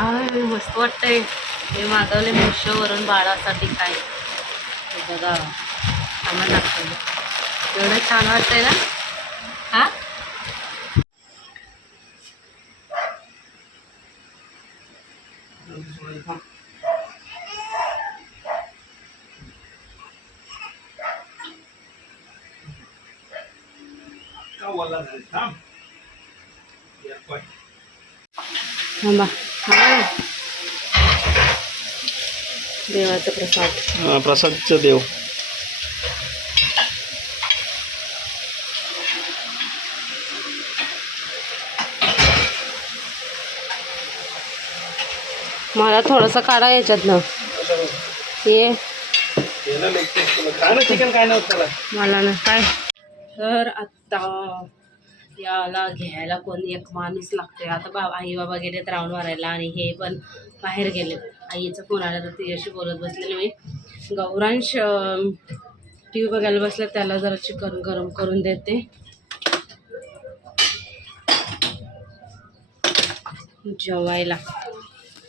काय मस्त वाटतंय. मी मागवले मिशोवरून बाळासाठी काय. बघा आम्हाला दाखवलं एवढं छान वाटतंय ना? हा? थांबा. हा. देवाचा प्रसाद. प्रसादचं देव. मला थोडंसं काढा याच्यातनं. ये. चिकन काय नव्हतं मला ना काय? तर आता याला घ्यायला कोण एक माणूस लागतोय. आता बा आई बाबा गेलेत राऊंड मारायला आणि हे पण बाहेर गेलेत. आईचा फोन आला तर अशी बोलत बसलेली मी. गौरांश टी व्ही बघायला बसल्या त्याला जरा चिकन गरम करून देते. जेवायला.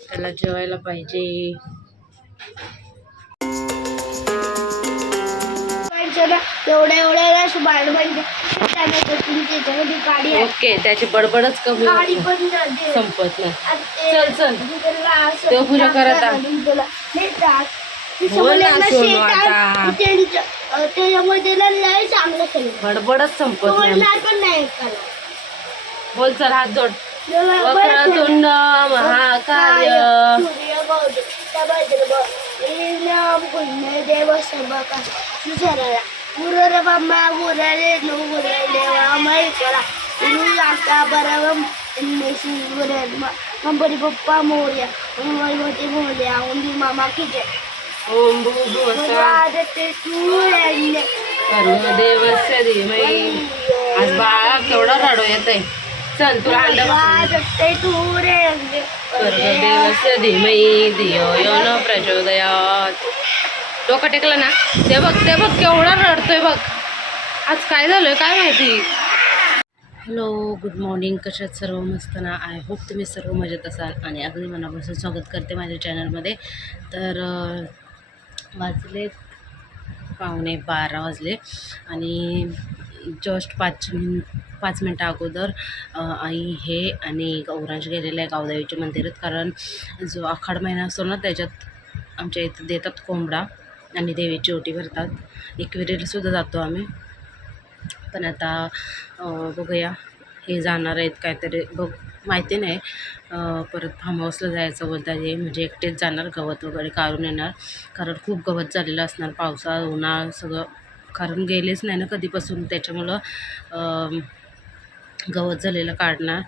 त्याला जेवायला पाहिजे. एवढ्या एवढ्या त्याच्यामध्ये गाडी आहे. ओके त्याची बडबडच कमी गाडी पण. संपत नाही. चल, देवपूजा करत त्याच्यामुळे त्याला लय चांगलं सगळं बडबडच संपत नाही. बोल चल हात जोड. वक्रतुंड महाकाय देव सबका सुसरला गुरुर ब्रह्मा गुररे नु गुरले वामय करा गुरु लाका परम इन्मेशी गुरर्म गणपती बाप्पा मोर्या गणपती मोर्या उंदी मामा किजे. ओम भूभुवस्वा आदते सूर्य कर्मदेवस्य धीमहि आज बाळा केवढा रडो येतय. चल तुला अंडा भाकरी. आदते सूर्य कर्मदेवस्य धीमहि धियो यो न प्रचोदयात. डोकं टेकलं ना ते बघ ते बघ केवढा रडतोय बघ. आज काय झालंय काय माहिती? हॅलो गुड मॉर्निंग कशात सर्व मस्त ना? आय होप तुम्ही सर्व मजेत असाल. आणि अगदी मनापासून स्वागत करते माझ्या चॅनलमध्ये तर वाजले पावणे बारा वाजले. आणि जस्ट पाच मिन पाच मिनटं अगोदर आई हे आणि गौरांश गेलेलं आहे गावदेवीच्या मंदिरात. कारण जो आखाड महिना असतो ना त्याच्यात आमच्या इथं देतात कोंबडा. आणि देवीची ओटी भरतात. एकविरीलासुद्धा जातो आम्ही. पण आता बघूया हे जाणार आहेत काहीतरी. बघ माहिती नाही. परत फार्म हाऊसला जायचं बोलतात हे. म्हणजे एकटेच जाणार गवत वगैरे काढून येणार. कारण खूप गवत झालेलं असणार. पावसाळा उन्हाळा सगळं. कारण गेलेच नाही ना कधीपासून. त्याच्यामुळं गवत झालेलं काढणार.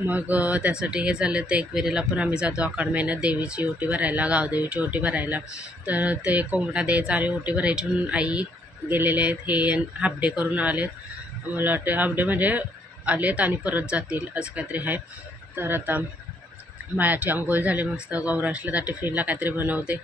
मग त्यासाठी हे झालं ते एकविरीला पण आम्ही जातो आखाड महिन्यात देवीची ओटी भरायला गावदेवीची ओटी भरायला. तर ते कोंबडा द्यायचा आणि ओटी भरायची म्हणून आई गेलेले आहेत हे हापडे करून करून आलेत. मला वाटते हापडे म्हणजे म्हणजे आलेत आणि परत जातील असं काहीतरी आहे. तर आता माळाची आंघोळ झाली मस्त गौराशला त्या टिफिनला काहीतरी बनवते.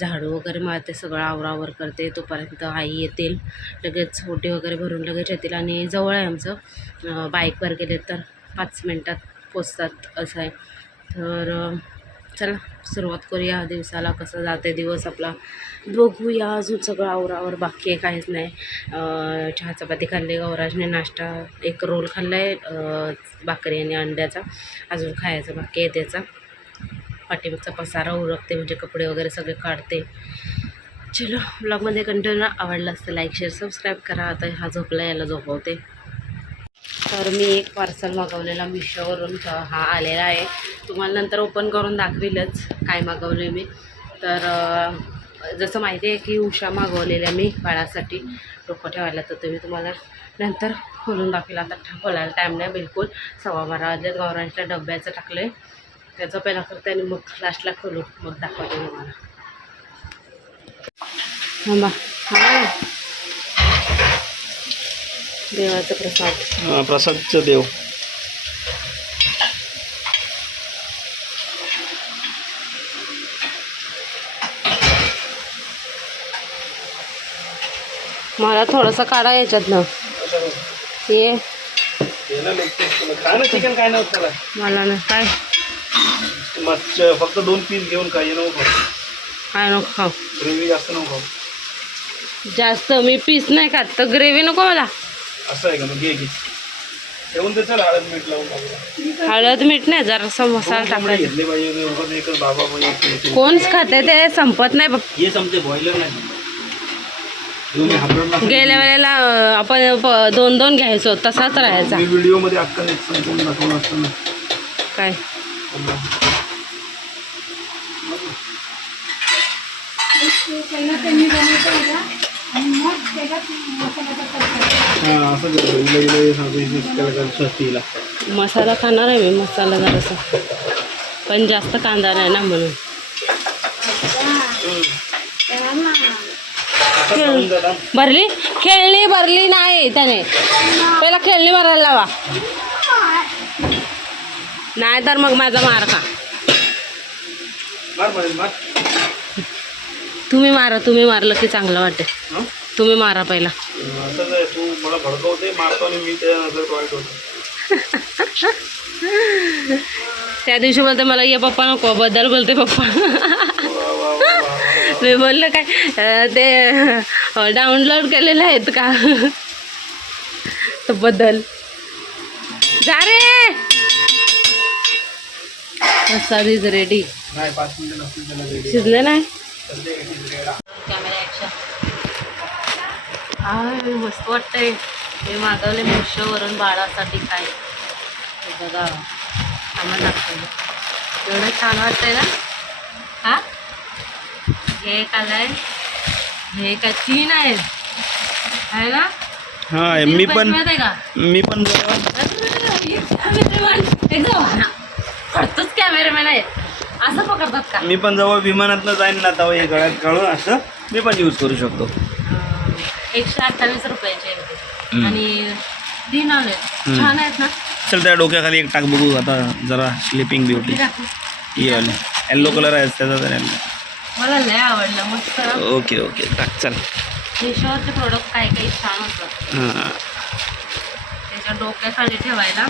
झाडू वगैरे मारते सगळं आवरावर करते. तोपर्यंत आई येतील. लगेच ओटी वगैरे भरून लगेच येतील. आणि जवळ आहे आमचं. बाईकवर गेले तर पाच मिनटात पोचतात असं आहे. तर चला सुरुवात करूया दिवसाला कसं जाते दिवस आपला. बघूया अजून सगळं आवरावर बाकी आहे काहीच नाही. चहा चपाती खाल्ली गौराजने नाश्ता एक रोल खाल्ला आहे भाकरी आणि अंड्याचा. अजून खायचं बाकी आहे त्याचा. पाठीमागचा पसारा उरकते म्हणजे कपडे वगैरे सगळे काढते. चलो ब्लॉगमध्ये कंटिन्यू आवडला असतं लाईक शेअर सबस्क्राईब करा. आता हा झोपला याला झोपवते. तर मी एक पार्सल मागवलेला मिशोवरून हा आलेला आहे. तुम्हाला नंतर ओपन करून दाखवीलच काय मागवलं आहे मी. तर जसं माहिती आहे की उषा मागवलेल्या मी बाळासाठी डोकं ठेवायला तर तुम्ही तुम्हाला नंतर खोलून दाखवेल. आता खोलायला टाईम नाही बिलकुल. सव्वा बारा वाजल्यात गौरांच्या डब्याचं टाकलं आहे त्याचं पहिला करते आणि मग लास्टला खोलू मग दाखवते तुम्हाला. थांबा. हां. देवाचा प्रसाद. प्रसादचं देव. मला थोडंसं काढा याच्यातनं. ये. चिकन काय नव्हतं मला ना काय? फक्त दोन पीस घेऊन काही नको काय नको खाऊ? ग्रेव्ही जास्त नको खाऊ. जास्त मी पीस नाही खात तर ग्रेव्ही नको मला. असं आहे का? मग घे घे ठेवून दे चल हळद मीठ लावून टाकूया. हळद मीठ नाही जरासा मसाला घेतले पाहिजे उगाच एकच बाबा ते. कोणच खाते ते संपत नाही बघ. हे संपते बॉयलर नाही. तुम्ही हापरला गेल्या वेळेला अं, आपण प- दोन दोन घ्यायचो तसाच राहायचा. मी व्हिडिओमध्ये अक्का नाही संपवून दाखवलं असतं ना काय हा करतो इला मसाला खाणार आहे मी मसाला जरासा. पण जास्त कांदा नाही ना म्हणून. भरली? खेळणी भरली नाही त्याने. पहिला खेळणी भरायला लावा. नाही तर मग माझा मार खा. मार मार मार. तुम्ही मारा तुम्ही मारलं की चांगलं वाटेल? तुम्ही मारा पहिला. असंच आहे तू मला भडकवते मारतो आणि मी त्या दिवशी बोलते मला ये पप्पा नको बद्दल बोलते पप्पा. मी बोललं काय ते डाउनलोड केलेले आहेत का? तो बदल जा रे! Is ready. शिजले नाही? आय मस्त वाटतंय. मी मागवले मिशोवरून बाळासाठी काय. हे बघा. सामान दाखवलं. एवढं छान वाटतंय ना? हा? हे एक आलंय. हे काय तीन आहेत आहे ना? हा मी पण मी पण कॅमेरामॅन आहेत असं पकडतात का? मी पण जेव्हा विमानातनं जाईन ना तेव्हा हे गळ्यात घालून असं मी पण यूज करू शकतो. अं, एकशे अठ्ठावीस रुपयाचे आहेत ते. हम्म. आणि तीन आले. छान आहेत ना? चल त्या डोक्याखाली एक टाक बघू आता जरा स्लिपिंग ब्युटी हे दाखव. येल्लो कलर आहे त्याचा तर मला लय आवडलं मस्त. ओके ओके टाक चल. मिशोवरचे प्रोडक्ट काही काही छान होतं. हां. त्याच्या डोक्याखाली ठेवायला.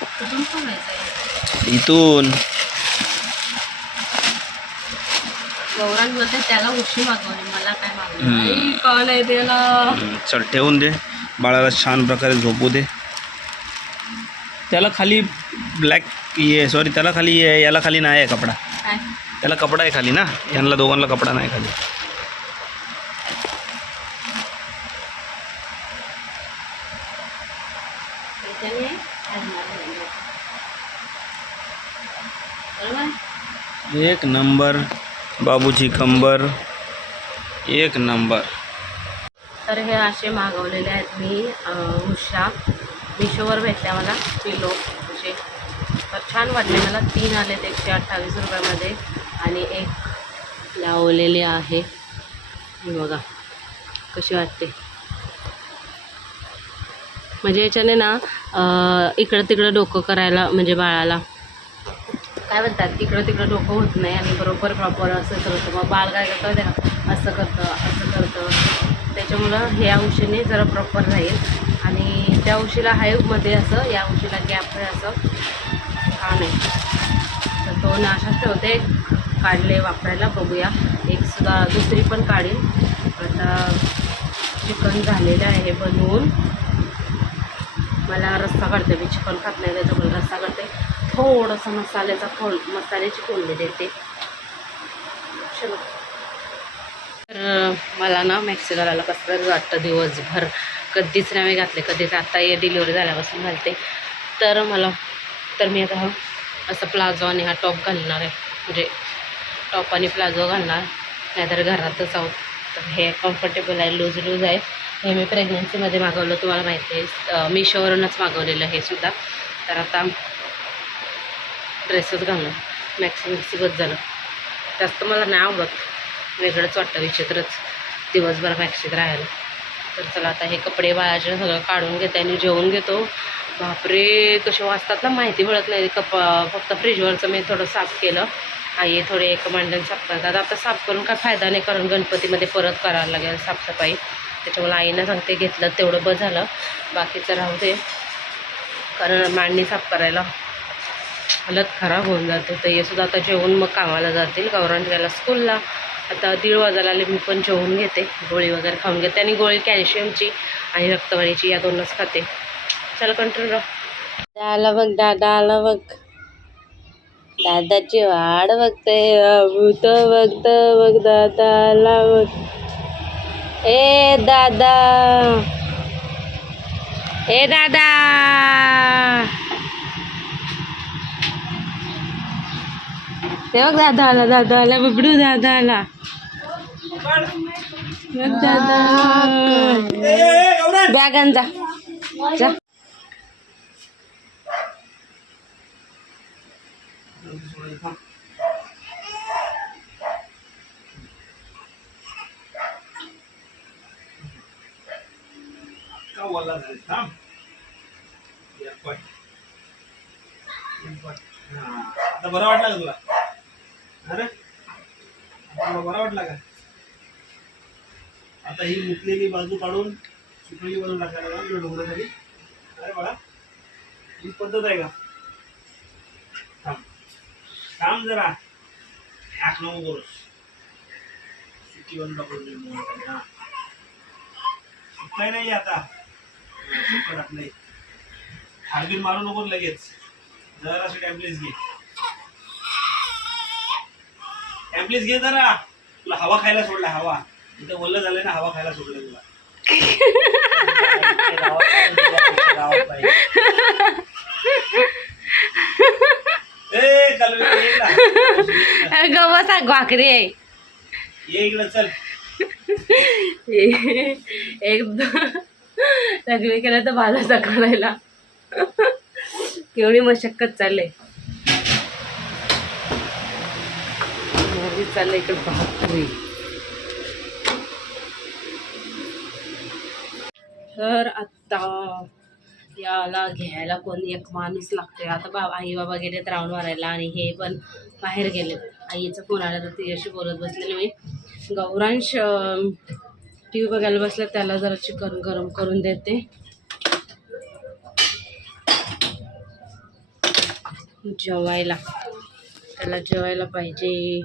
कुठून खोलायचं इथून. गौरांग बोलते त्याला उशी मागवली मला काय हम्म. मागवली कॉल आहे त्याला. हम्म, चल ठेवून दे. बाळाला छान प्रकारे झोपू दे. त्याला खाली ब्लॅक ये सॉरी त्याला खाली ये याला खाली नाही आहे कपडा. काय? त्याला कपडा आहे खाली ना? यांना दोघांना कपडा नाही खाली. एक नंबर. बाबूची कंबर. एक नंबर. तर हे असे मागवलेले आहेत मी उषा. मिशोवर भेटल्या मला पिलो असे. तर छान वाटले मला. तीन आलेत एकशे अठ्ठावीस रुपयामध्ये आणि एक लावलेले आहे. हे बघा कशी वाटते. म्हणजे याच्याने ना इकडं तिकडं डोकं करायला म्हणजे बाळाला काय म्हणतात तिकडं तिकडं डोकं होत नाही आणि बरोबर प्रॉपर असं करतं. मग बाळ काय करतं माहिती असं करतं असं करतं. त्याच्यामुळं ह्या उशीने जरा प्रॉपर राहील. आणि त्या उशीला हाईमध्ये असं या उशीला गॅप आहे असं छान आहे. तर दोन अशाच ठेवते. काढले वापरायला बघूया. एक सुद्धा दुसरी पण काढील आता चिकन झालेलं आहे बनवून. मला रस्सा काढते मी चिकन खात नाही त्याच्यामुळे रस्सा काढते. थोडंसं मसाल्याचा फोल मसाल्याची फोडणी देते. चलो. तर मला ना मॅक्सी घालायला कसं वाटतं दिवसभर. कधीच नाही मी घातले कधीच आता या डिलिव्हरी झाल्यापासून घालते. तर मला तर मी आता हा असं प्लाझो आणि हा टॉप घालणार आहे. म्हणजे टॉप आणि प्लाझो घालणार. नाहीतर घरातच आहोत. तर हे कम्फर्टेबल आहे लूज लूज आहे. हे मी प्रेग्नन्सीमध्ये मागवलं तुम्हाला माहिती आहे. मिशोवरूनच मागवलेलं हे सुद्धा. तर आता ड्रेसच घालणं. मॅक्सी मिक्सी बस झालं जास्त मला नाही आवडत. वेगळंच वाटतं विचित्रच. दिवसभर मॅक्सीत राहायला. तर चला आता हे कपडे बाळाचे सगळं काढून घेते आणि जेवून घेतो. बापरे कसे वाजतात ना माहिती मिळत नाही. कप फक्त फ्रीजवरचं मी थोडं साफ केलं. आई थोडे एक मांडण साफ करतात. आता साफ करून काय फायदा नाही कारण गणपतीमध्ये परत करायला लागेल साफसफाई. त्याच्यामुळे आईनं सांगते घेतलं तेवढं बस झालं. बाकीचं राहू दे. कारण मांडणी साफ करायला हालत खराब होऊन जाते. तर येसुद्धा आता जेवून मग कामाला जातील गौरांग त्याला स्कूलला. आता दीड वाजायला आले मी पण जेवून घेते. गोळी वगैरे खाऊन घेते. आणि गोळी कॅल्शियमची आणि रक्तवाढीची या दोनच खाते. चला कंट्रोल राहा. आला बघ दादा आला बघ. दादाची वाढ बघते भूत बघत बघ दादा आला बघ. ए दादा. ए दादा. ते बघ दादा आला दादा आला बबडू दादा आला बघ दादा. बॅग आण जा. जा झाले थांब आता बरं वाटलं का तुला? अरे बरा वाटला का? आता ही मुकलेली बाजू काढून सुकलेली बाजू टाकायला लागला अरे बाळा ही पद्धत आहे का? थांब. थांब जरा. आठ नऊ करूस सुकी बाजू टाकून दे डोंगराखाली. हा. सुकलाय नाही आता. सुकं टाकलंय हार्बिन मारू नको लगेच. जरा टॅम्पलेस घे. टॅम्पलेस घे जरा. तुला हवा खायला सोडला हवा. इथं वल्ल झालंय ना हवा खायला सोडलं तुला. गवसा भाकरी आहे ये इकडं चल. एकदम तर बाजाचा करायला केवढी मशक्कत चालले. चाललंय इकडे भाकरी. तर आत्ता याला घ्यायला कोणी एक माणूस लागतोय. आता बाबा आई बाबा गेलेत राऊंड मारायला आणि हे पण बाहेर गेलेत. आईचा फोन आला तर तिच्याशी बोलत बसलेले मी गौरांश टी व्ही बघायला बसला त्याला जरा चिकन गरम करून देते. जेवायला. त्याला जेवायला पाहिजे.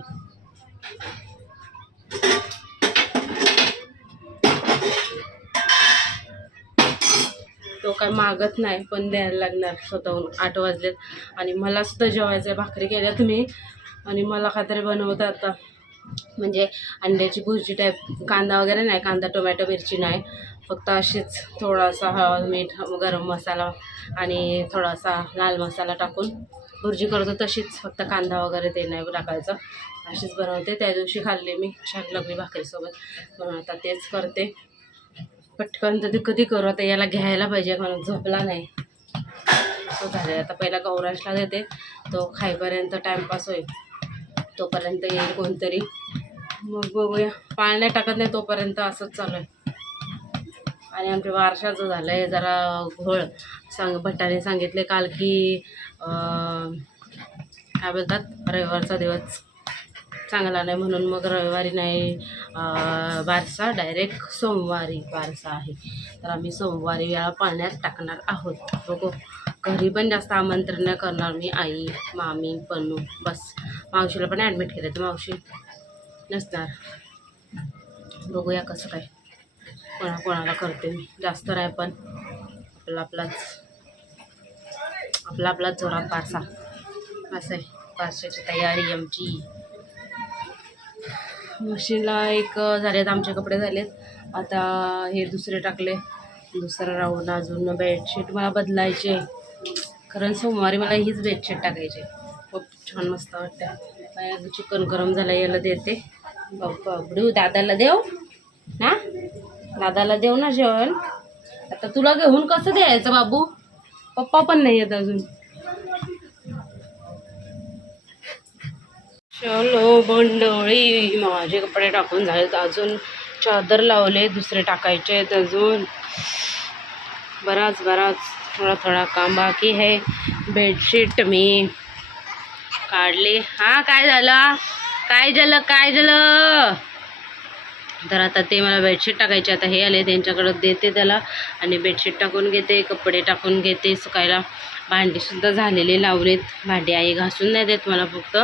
तो काय मागत नाही पण द्यायला लागणार स्वतःहून. आठ वाजलेत आणि मला सुद्धा जेवायचं आहे भाकरी केल्या तुम्ही. आणि मला काहीतरी बनवता आता. म्हणजे अंड्याची भुर्जी टाईप कांदा वगैरे नाही कांदा टोमॅटो मिरची नाही. फक्त अशीच थोडासा हळद मीठ गरम मसाला आणि थोडासा लाल मसाला टाकून. भुर्जी करतो तशीच फक्त कांदा वगैरे ते नाही टाकायचं. अशीच बनवते. त्या दिवशी खाल्ली मी छान लागली भाकरीसोबत. म्हणून आता तेच करते. पटकन तर ते कधी करू? आता याला घ्यायला पाहिजे म्हणून झोपला नाही. असं झालं आता पहिला गौराशला देते. तो खाईपर्यंत टाईमपास होईल. तोपर्यंत येईल कोणतरी. मग बघूया. पाळण्यात टाकत नाही तोपर्यंत असंच चालू आहे. आणि आमच्या वारशाचं झालं आहे जरा घोळ. सांग भट्टाने सांगितले काल की काय बोलतात? रविवारचा दिवस. चांगला नाही म्हणून मग रविवारी नाही बारसा डायरेक्ट सोमवारी बारसा आहे. तर आम्ही सोमवारी वेळा पाळण्यात टाकणार आहोत. बघू. घरी पण जास्त आमंत्रण नाही करणार मी आई मामी पणू बस. मावशीला पण ॲडमिट केलं तर मावशी नसणार. बघूया कसं काय. कोणा कोणाला करते मी. जास्त नाही पण आपला आपलाच आपला आपलाच जोरात पारसा असं आहे. पारशाची तयारी आमची. मशीनला एक झालेत आमचे कपडे झालेत. आता हे दुसरे टाकले. दुसरं राहून अजून बेडशीट मला बदलायचे. कारण सोमवारी मला हीच बेडशीट टाकायची. खूप छान मस्त वाटतं चिकन गरम झालं याला देते. बबडू दादाला देव ना दादाला देऊ ना जेवण? आता तुला घेऊन कसं द्यायचं बाबू? पप्पा पण नाही येत अजून. चलो बंडोळी. माझे कपडे टाकून झालेत. अजून चादर लावले दुसरे टाकायचे आहेत अजून. बराच बराच थोडा थोडा काम बाकी आहे. बेडशीट मी काढली. हां काय झालं? काय झालं? काय झालं? तर आता ते मला बेडशीट टाकायचे आता हे आले त्यांच्याकडं देते त्याला. आणि बेडशीट टाकून घेते कपडे टाकून घेते सुकायला. भांडीसुद्धा झालेले लावलेत. भांडी आई घासून नाही देत मला फक्त.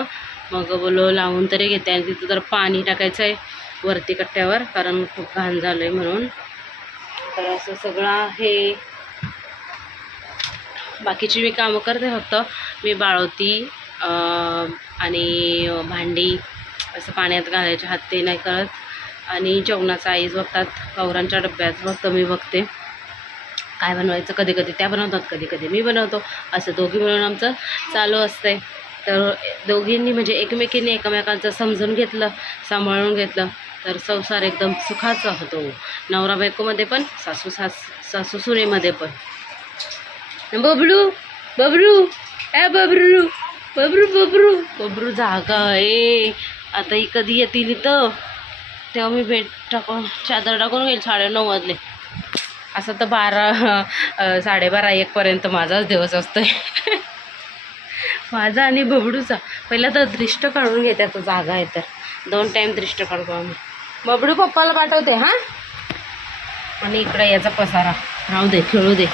मग बोलो लावून तरी घेते. आणि तिथं तर पाणी टाकायचं आहे वरती कट्ट्यावर कारण खूप घाण झालं आहे म्हणून. तर असं सगळं आहे. बाकीची मी कामं करते फक्त. मी बाळवती आणि भांडी असं पाण्यात घालायचे हात ते नाही करत. आणि जेवणाचा आईज बघतात गौरांच्या डब्याचं बघतो मी बघते. काय बनवायचं कधी कधी त्या बनवतात कधी कधी मी बनवतो. असं दोघी मिळून आमचं चालू असतंय. तर दोघींनी म्हणजे एकमेकींनी एकमेकांचं समजून घेतलं सांभाळून घेतलं. तर संसार एकदम सुखाचा होतो. नवरा बायकोमध्ये पण सासू सास सासू सुनेमध्ये पण. बबलू बबरू ए बबरू बबरू बबरू बबरू जागा ए. आता ही कधी येतील इथं? तेव्हा मी बेड टाकून चादर टाकून घेईल साडे नऊ वाजले. असं तर बारा साडेबारा एकपर्यंत माझाच दिवस असतोय. माझा आणि बबडूचा. पहिला तर दृष्ट काढून घेते तो जागा आहे तर. दोन टाईम दृष्ट काढतो आम्ही. बबडू पप्पाला पाठवते हां? आणि इकडे याचा पसारा. राहू दे खेळू दे.